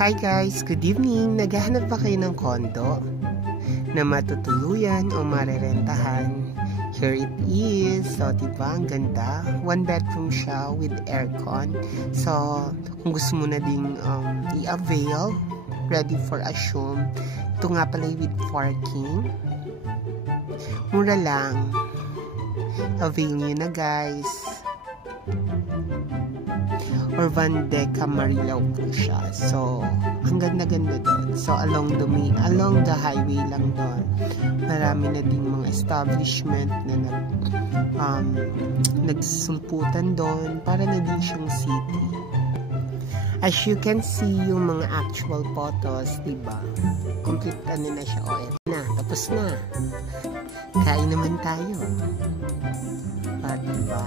Hi guys, good evening. Naghahanap ba kayo ng kondo na matutuluyan o marerentahan? Here it is. So, diba? Ang ganda. 1 bedroom siya with aircon. So, kung gusto mo na ding i-avail, ready for assume. Ito nga pala with parking. Mura lang. Avail nyo na guys. Urban Deca Marilao po siya. So, ang ganda-ganda doon. So, along the highway lang doon. Marami na din mga establishment na nagsulputan doon para na din siyang city. As you can see, yung mga actual photos, diba? Complete ano na siya. O, eto na. Tapos na. Kain naman tayo. Diba?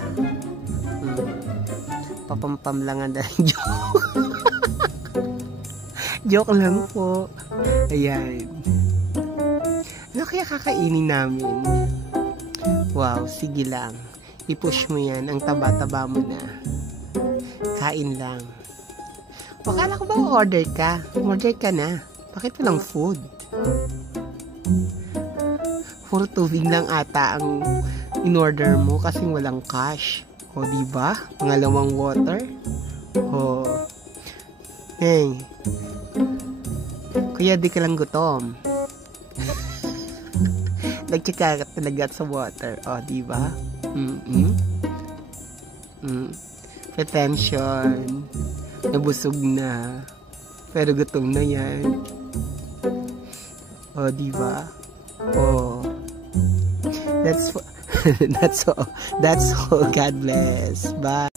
Papampam lang ang joke. Joke lang po. Ayan. Ano kaya kakainin namin? Wow, sige lang. I-push mo yan. Ang taba-taba mo na. Kain lang. Akala ko ba order ka? Order ka na. Bakit walang food? Puro tubig lang ata ang in-order mo kasi walang cash. O, diba? Pangalawang water. O. Hey. Kuya, di ka lang gutom. Nagtsaka ka talaga sa water. O, diba? Retention. Nabusog na. Pero gutom na yan. O, diba? O. That's all. God bless. Bye.